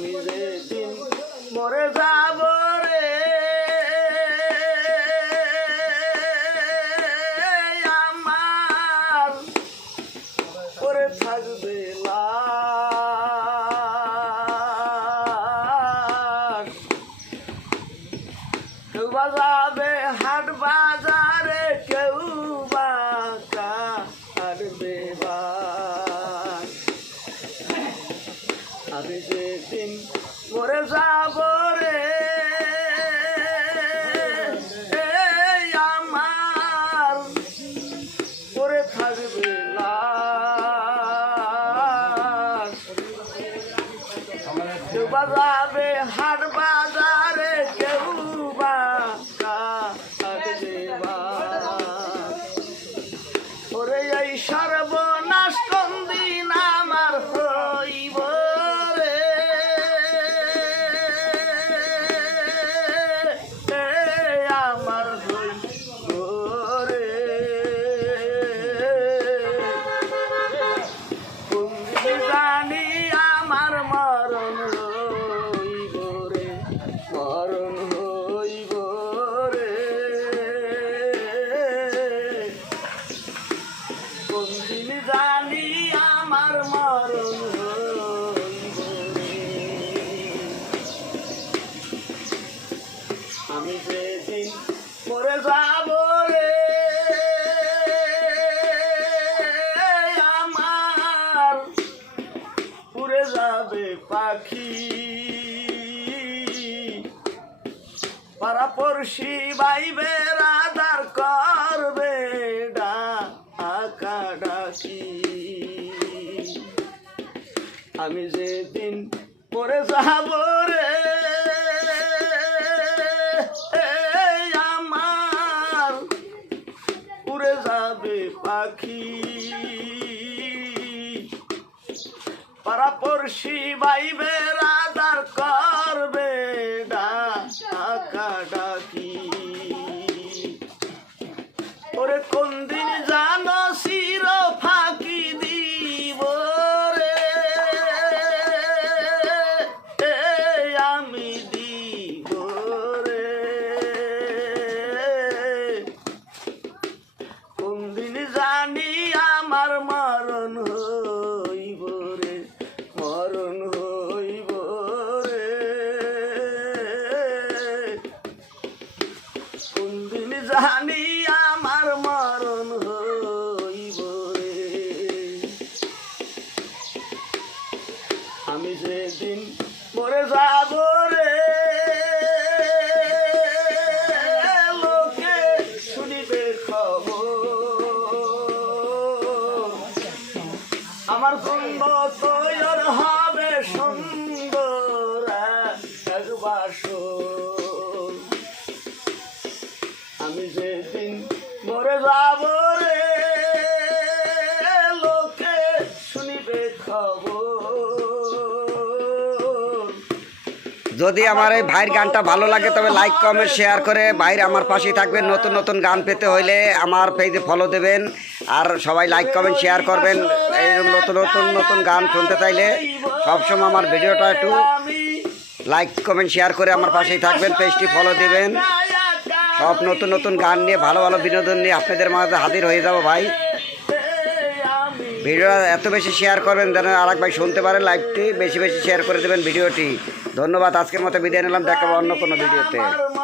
আমি যেদিন মরে যাব রে আমার পরে থাকবে লাশ। কেউ বা যাবে হাট বাজারে, কেউ বা কাটবে বাস। আমি যেদিন মরে যাব রে আমার পরে থাকবে লাশ। কেউ বা যাবে হাট বাজারে, কেউ বা কাটবে বাস। ওরে এই সর্বনাশ কোন দিন আমার হইব রে আমার হইব রে কোন দিন জানি আমার মরণ হইব রে মরণ হইব রে কোন দিন জানি আমার মরণ হইব রে। আমি যেদিন মরে যাব রে আমার উড়ে যাবে পাখি, পাড়া পড়শি বাইবে রাদার করবে ডাকা ডাকি। আমি যেদিন মরে যাব রে আমার উড়ে যাবে পাখি, পাড়া পড়শি বাইবে রাদার করবে ডাকা ডাকি। ওরে কোন দিন জানো চির ফাঁকি দিব রে আমি দিব রে কোন দিন জানি আমার মরণ হইব রে মরণ হইব রে কোন দিন জানি আমার মরণ হইব রে। আমি যেদিন মরে যাব রে লোকে শুনিবে খবর আমার কুণ্ড তৈর হবে সুন্দর এক বাসর। আমি যেদিন মরে যাব রে লোকে শুনিবে খবর। যদি আমার এই ভাইয়ের গানটা ভালো লাগে তবে লাইক কমেন্ট শেয়ার করে ভাইয়ের আমার পাশেই থাকবেন। নতুন নতুন গান পেতে হইলে আমার পেজে ফলো দেবেন আর সবাই লাইক কমেন্ট শেয়ার করবেন। এই নতুন নতুন নতুন গান শুনতে চাইলে সবসময় আমার ভিডিওটা একটু লাইক কমেন্ট শেয়ার করে আমার পাশেই থাকবেন, পেজটি ফলো দেবেন। সব নতুন নতুন গান নিয়ে ভালো ভালো বিনোদন নিয়ে আপনাদের মাঝে হাজির হয়ে যাব ভাই। ভিডিওটা এত বেশি শেয়ার করবেন যেন আরেক ভাই শুনতে পারেন। লাইভটি বেশি বেশি শেয়ার করে দেবেন ভিডিওটি। ধন্যবাদ। আজকের মতো বিদায় নিলাম, দেখাবো অন্য কোনো ভিডিওতে।